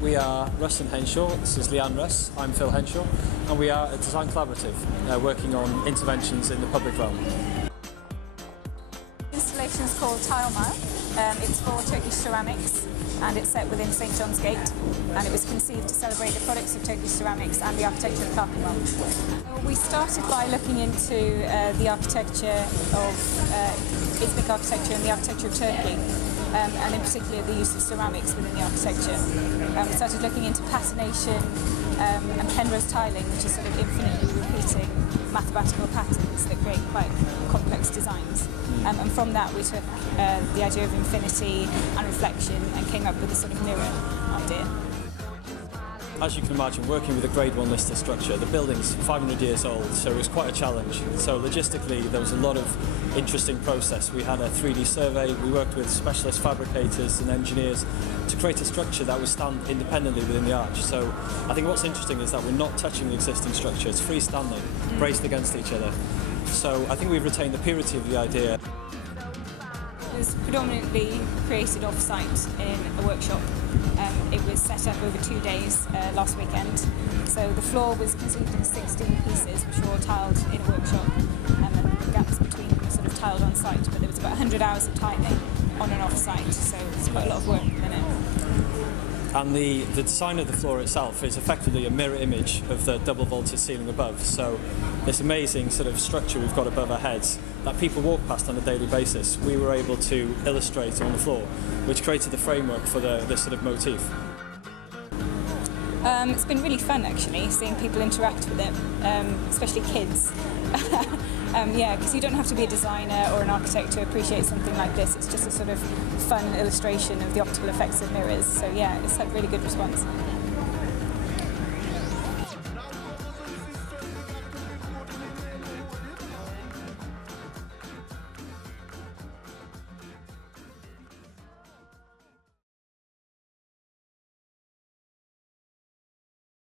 We are Russ and Henshaw. This is Lianne Russ. I'm Phil Henshaw, and we are a design collaborative working on interventions in the public realm. The installation is called Tile Mile. It's for Turkishceramics, and it's set within St John's Gate, and it was conceived to celebrate the products of Turkishceramics and the architecture of Clerkenwell. We started by looking into the architecture of Islamic architecture and the architecture of Turkey, and in particular the use of ceramics within the architecture. We started looking into patination and Penrose tiling, which is sort of infinitely repeating mathematical patterns that create quite complex designs. And from that we took the idea of infinity and reflection and came up with a sort of mirror idea. As you can imagine, working with a Grade 1 listed structure, the building's 500 years old, so it was quite a challenge. So logistically, there was a lot of interesting process. We had a 3D survey, we worked with specialist fabricators and engineers to create a structure that would stand independently within the arch. So I think what's interesting is that we're not touching the existing structure, it's freestanding, braced against each other. So I think we've retained the purity of the idea. It was predominantly created off-site in a workshop. It was set up over 2 days last weekend. So the floor was conceived in 16 pieces, which were all tiled in a workshop, and then the gaps between them were sort of tiled on site. But there was about 100 hours of tiling on and off-site, so it's quite a lot of work within it. And the design of the floor itself is effectively a mirror image of the double vaulted ceiling above. So this amazing sort of structure we've got above our heads that people walk past on a daily basis, we were able to illustrate on the floor, which created the framework for this sort of motif. It's been really fun actually, seeing people interact with it, especially kids. Yeah, because you don't have to be a designer or an architect to appreciate something like this. It's just a sort of fun illustration of the optical effects of mirrors. So yeah, it's had really good response.